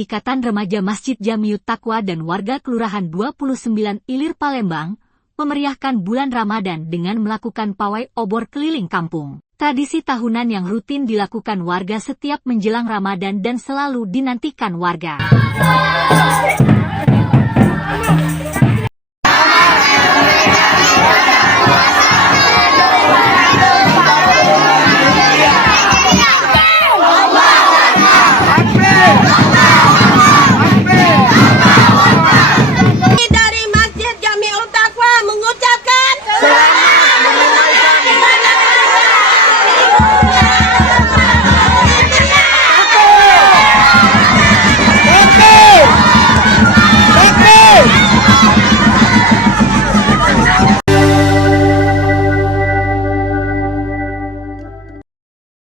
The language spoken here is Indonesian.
Ikatan Remaja Masjid Jamiut Taqwa dan Warga Kelurahan 29 Ilir Palembang memeriahkan bulan Ramadhan dengan melakukan pawai obor keliling kampung. Tradisi tahunan yang rutin dilakukan warga setiap menjelang Ramadan dan selalu dinantikan warga.